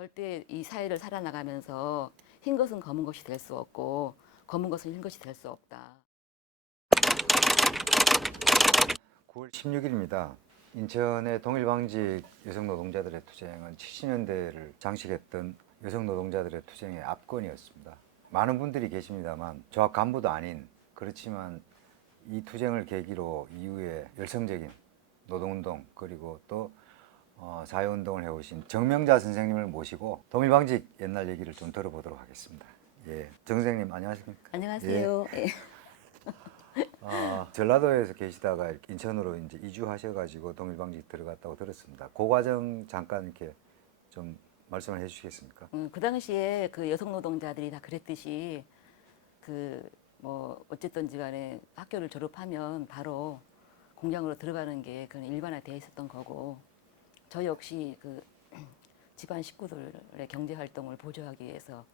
절대 이 사회를 살아나가면서 흰 것은 검은 것이 될 수 없고 검은 것은 흰 것이 될 수 없다. 9월 16일입니다. 인천의 동일방직 여성노동자들의 투쟁은 70년대를 장식했던 여성노동자들의 투쟁의 압권이었습니다. 많은 분들이 계십니다만 조합 간부도 아닌, 그렇지만 이 투쟁을 계기로 이후에 열성적인 노동운동 그리고 또 사회운동을 해오신 정명자 선생님을 모시고 동일방직 옛날 얘기를 좀 들어보도록 하겠습니다. 예, 정 선생님 안녕하십니까? 안녕하세요. 예. 전라도에서 계시다가 이렇게 인천으로 이제 이주하셔가지고 동일방직 들어갔다고 들었습니다. 그 과정 잠깐 이렇게 좀 말씀을 해주시겠습니까? 그 당시에 그 여성 노동자들이 다 그랬듯이 그 뭐 어쨌든지 간에 학교를 졸업하면 바로 공장으로 들어가는 게 그런 일반화되어 있었던 거고 저 역시 그 집안 식구들의 경제 활동을 보조하기 위해서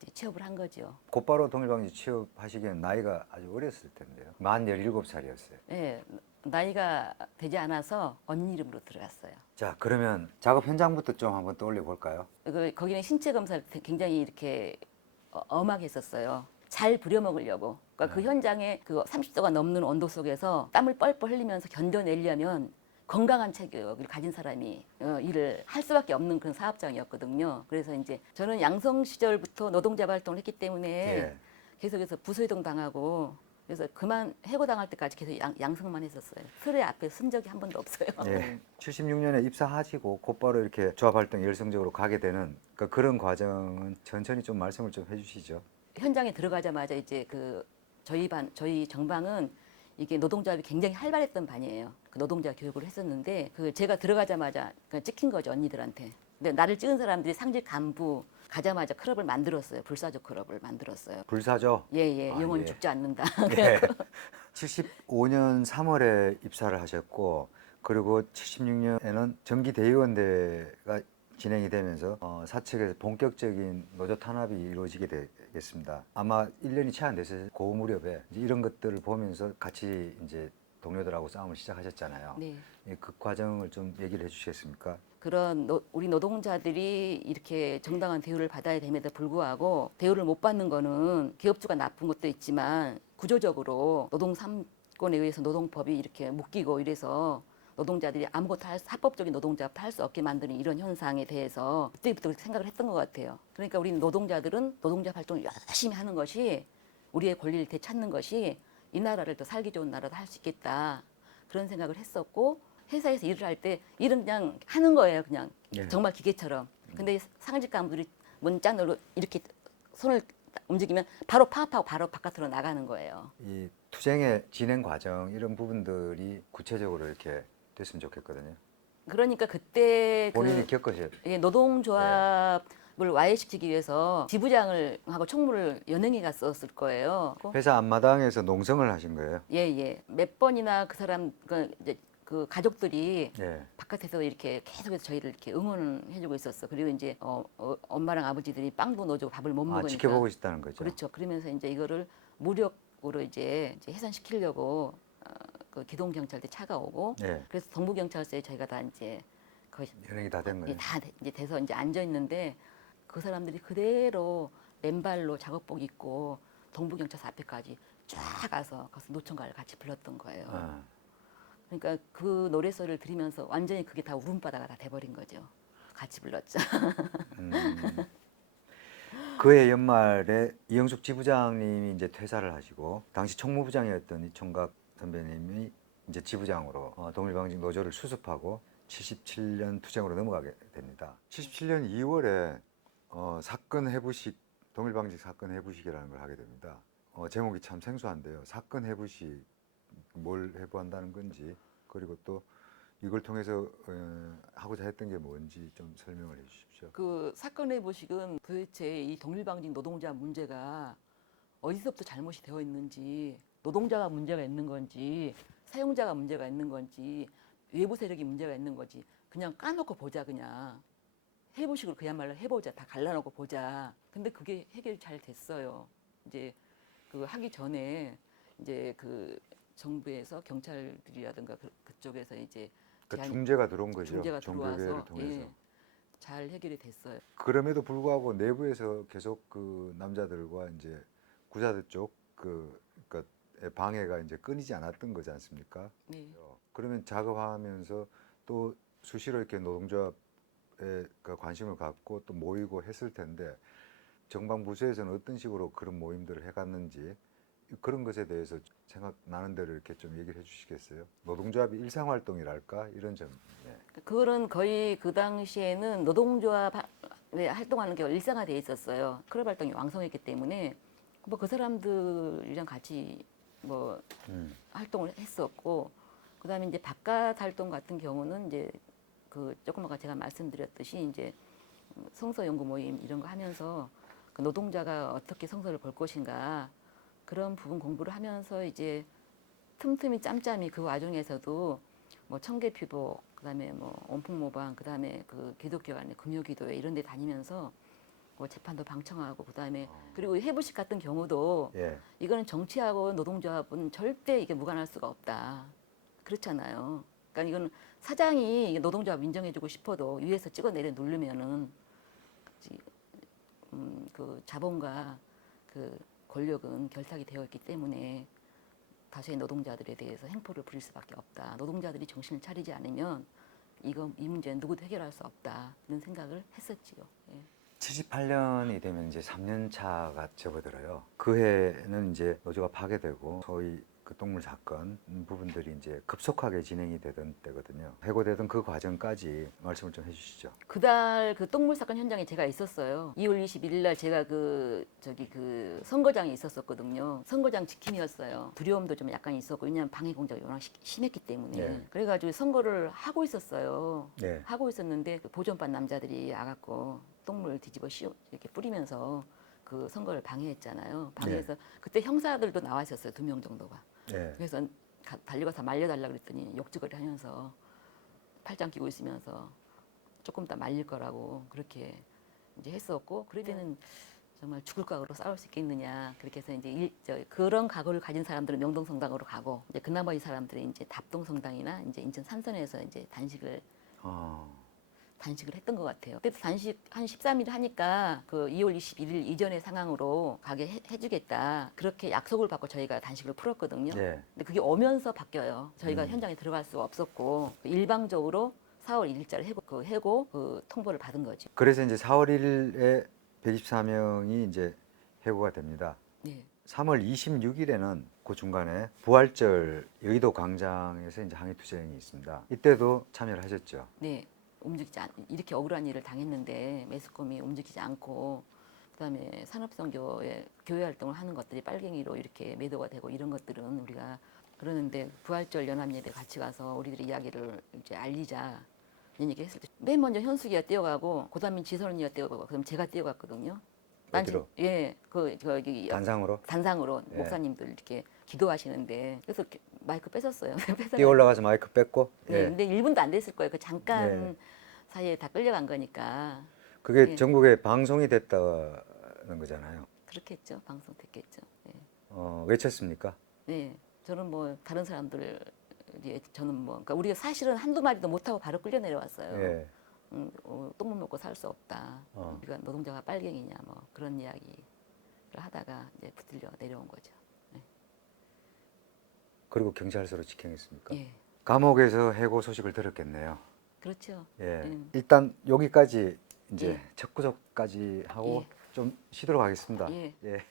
이제 취업을 한 거죠. 곧바로 동일방직 취업하시기엔 나이가 아주 어렸을 텐데요. 만 17살이었어요. 예, 나이가 되지 않아서 언니 이름으로 들어갔어요. 자, 그러면 작업 현장부터 좀 한번 떠올려 볼까요? 거기는 신체 검사를 굉장히 이렇게 엄하게 했었어요. 잘 부려먹으려고. 그러니까 그 현장에 그 30도가 넘는 온도 속에서 땀을 뻘뻘 흘리면서 견뎌내려면 건강한 체격을 가진 사람이 일을 할 수밖에 없는 그런 사업장이었거든요. 그래서 이제 저는 양성 시절부터 노동자 활동을 했기 때문에 예. 계속해서 부소이동 당하고 그래서 그만 해고당할 때까지 계속 양성만 했었어요. 틀에 앞에 쓴 적이 한 번도 없어요. 예. 76년에 입사하시고 곧바로 이렇게 조합 활동 열성적으로 가게 되는 그런 과정은 천천히 좀 말씀을 좀 해주시죠. 현장에 들어가자마자 이제 그 저희 정방은 이게 노동조합이 굉장히 활발했던 반이에요. 그 노동자 교육을 했었는데 그 제가 들어가자마자 찍힌 거죠, 언니들한테. 근데 나를 찍은 사람들이 상직 간부 가자마자 클럽을 만들었어요. 불사조 클럽을 만들었어요. 불사조. 예예, 아, 영원히 예. 죽지 않는다. 네. 75년 3월에 입사를 하셨고 그리고 76년에는 정기대의원대가 진행이 되면서 사측에서 본격적인 노조 탄압이 이루어지게 되겠습니다. 아마 1년이 채 안 돼서 그 무렵에 이제 이런 것들을 보면서 같이 이제 동료들하고 싸움을 시작하셨잖아요. 네. 그 과정을 좀 얘기를 해주시겠습니까? 그런 우리 노동자들이 이렇게 정당한 대우를 받아야 됨에도 불구하고 대우를 못 받는 거는 기업주가 나쁜 것도 있지만 구조적으로 노동 3권에 의해서 노동법이 이렇게 묶이고 이래서 노동자들이 아무것도 합법적인 노동자업도 할 수 없게 만드는 이런 현상에 대해서 그때부터 생각을 했던 것 같아요. 그러니까 우리 노동자들은 노동자 활동을 열심히 하는 것이 우리의 권리를 되찾는 것이 이 나라를 더 살기 좋은 나라로 할 수 있겠다. 그런 생각을 했었고 회사에서 일을 할 때 일은 그냥 하는 거예요. 그냥 네. 정말 기계처럼. 근데 상직 간부들이 문짝으로 이렇게 손을 움직이면 바로 파업하고 바로 바깥으로 나가는 거예요. 이 투쟁의 진행 과정 이런 부분들이 구체적으로 이렇게 됐으면 좋겠거든요. 그러니까 그때 본인이 겪으셨. 노동조합을 와해시키기 위해서 지부장을 하고 총무를 연행해 갔었을 거예요. 회사 앞마당에서 농성을 하신 거예요? 예. 몇 번이나 그 사람 이제 그 가족들이 예. 바깥에서 이렇게 계속해서 저희를 이렇게 응원해주고 있었어. 그리고 이제 엄마랑 아버지들이 빵도 넣어주고 밥을 못 먹으니까 지켜보고 있다는 거죠. 그렇죠. 그러면서 이제 이거를 무력으로 이제 해산시키려고 그 기동 경찰대 차가 오고 예. 그래서 동부 경찰서에 저희가 다 이제 거의 연행이 다 된 거예요. 다 이제 돼서 이제 앉아 있는데 그 사람들이 그대로 맨발로 작업복 입고 동부 경찰서 앞에까지 쫙 가서 거기서 노총가를 같이 불렀던 거예요. 아. 그러니까 그 노래소리를 들으면서 완전히 그게 다 울음바다가 다 돼버린 거죠. 같이 불렀죠. 그해 연말에 이영숙 지부장님이 이제 퇴사를 하시고 당시 총무부장이었던 이총각 선배님이 이제 지부장으로 동일방직 노조를 수습하고 77년 투쟁으로 넘어가게 됩니다. 77년 2월에 사건 해부식 동일방직 사건 해부식이라는 걸 하게 됩니다. 제목이 참 생소한데요. 사건 해부식 뭘 해부한다는 건지 그리고 또 이걸 통해서 하고자 했던 게 뭔지 좀 설명을 해 주십시오. 그 사건의 보식은 도대체 이 동일방직 노동자 문제가 어디서부터 잘못이 되어 있는지 노동자가 문제가 있는 건지 사용자가 문제가 있는 건지 외부 세력이 문제가 있는 건지 그냥 까놓고 보자 그냥 해보식으로 그야말로 해보자 다 갈라놓고 보자. 근데 그게 해결이 잘 됐어요. 이제 그 하기 전에 이제 그 정부에서 경찰들이라든가 그쪽에서 이제 그 중재가 들어온 거죠. 중재가 정보회를 들어와서 통해서. 잘 해결이 됐어요. 그럼에도 불구하고 내부에서 계속 그 남자들과 이제 구자들 쪽그 그러니까 방해가 이제 끊이지 않았던 거지 않습니까? 네. 그러면 작업하면서 또 수시로 이렇게 노동조합에 그 관심을 갖고 또 모이고 했을 텐데 정방부서에서는 어떤 식으로 그런 모임들을 해갔는지 그런 것에 대해서 생각나는 대로 이렇게 좀 얘기를 해주시겠어요? 노동조합이 일상활동이랄까 이런 점. 네. 그거는 거의 그 당시에는 노동조합 활동하는 게 일상화돼 있었어요. 클럽 활동이 왕성했기 때문에 뭐 그 사람들이랑 같이 뭐 활동을 했었고, 그다음에 이제 바깥 활동 같은 경우는 이제 그 조금 아까 제가 말씀드렸듯이 이제 성서 연구 모임 이런 거 하면서 그 노동자가 어떻게 성서를 볼 것인가 그런 부분 공부를 하면서 이제 틈틈이 짬짬이 그 와중에서도 뭐 청계피복, 그다음에 뭐 온풍모방, 그다음에 그 기독교 안에 금요기도회 이런 데 다니면서 뭐 재판도 방청하고, 그다음에 그리고 해부식 같은 경우도 예. 이거는 정치하고 노동조합은 절대 이게 무관할 수가 없다. 그렇잖아요. 그러니까 이건 사장이 노동조합 인정해주고 싶어도 위에서 찍어내려 누르면은 그 자본과 그 권력은 결탁이 되어 있기 때문에 다수의 노동자들에 대해서 행포를 부릴 수밖에 없다. 노동자들이 정신을 차리지 않으면 이 문제는 누구도 해결할 수 없다는 생각을 했었지요. 예. 78년이 되면 이제 3년 차가 접어들어요. 그 해에는 이제 노조가 파괴되고 소위 그 동물 사건 부분들이 이제 급속하게 진행이 되던 때거든요. 해고되던 그 과정까지 말씀을 좀 해주시죠. 그달 그 똥물 사건 현장에 제가 있었어요. 2월 21일 날 제가 그 선거장에 있었었거든요. 선거장 지킴이었어요. 두려움도 좀 약간 있었고, 왜냐하면 방해 공작이 워낙 심했기 때문에. 네. 그래가지고 선거를 하고 있었어요. 네. 하고 있었는데 그 보존반 남자들이 와갖고 똥물 뒤집어 이렇게 뿌리면서 그 선거를 방해했잖아요. 방해해서 그때 형사들도 나와 있었어요. 2명 정도가. 네. 그래서 달려가서 말려달라 그랬더니 욕지거리 하면서 팔짱 끼고 있으면서 조금 더 말릴 거라고 그렇게 이제 했었고, 그럴 때는 정말 죽을 각오로 싸울 수 있겠느냐, 그렇게 해서 이제 그런 각오를 가진 사람들은 명동성당으로 가고, 이제 그나마 이 사람들이 이제 답동성당이나 이제 인천 산선에서 이제 단식을 했던 것 같아요. 그때 단식 한 13일 하니까 그 2월 21일 이전의 상황으로 가게 해주겠다, 그렇게 약속을 받고 저희가 단식을 풀었거든요. 네. 근데 그게 오면서 바뀌어요. 저희가 현장에 들어갈 수 없었고 일방적으로 4월 1일자를 해고 그 통보를 받은 거죠. 그래서 이제 4월 1일에 124명이 이제 해고가 됩니다. 네. 3월 26일에는 그 중간에 부활절 여의도 광장에서 이제 항해투쟁이 있습니다. 이때도 참여를 하셨죠? 네. 이렇게 억울한 일을 당했는데 매스컴이 움직이지 않고, 그다음에 산업선교에 교회 활동을 하는 것들이 빨갱이로 이렇게 매도가 되고 이런 것들은 우리가 그러는데, 부활절 연합예대 같이 가서 우리들의 이야기를 이제 알리자 이런 얘기 했을 때 맨 먼저 현숙이가 뛰어가고, 그다음에 지선이가 뛰어가고, 그다음 제가 뛰어갔거든요. 어디로? 예, 저기 단상으로? 단상으로 예. 목사님들 이렇게 기도하시는데, 그래서 이렇게 마이크 뺐었어요. 뛰어 올라가서 마이크 뺐고. 네, 예. 근데 1분도 안 됐을 거예요. 그 잠깐 예. 사이에 다 끌려간 거니까. 그게 예. 전국에 방송이 됐다는 거잖아요. 그렇겠죠. 방송 됐겠죠. 네. 외쳤습니까? 네. 저는 뭐 다른 사람들, 저는 뭐 그러니까 우리가 사실은 한두 마디도 못하고 바로 끌려 내려왔어요. 예. 똥물 먹고 살 수 없다. 우리가 노동자가 빨갱이냐 뭐 그런 이야기를 하다가 이제 붙들려 내려온 거죠. 네. 그리고 경찰서로 직행했습니까? 예. 감옥에서 해고 소식을 들었겠네요. 그렇죠. 예. 일단 여기까지 이제 예. 첫 구속까지 하고 예. 좀 쉬도록 하겠습니다. 예. 예.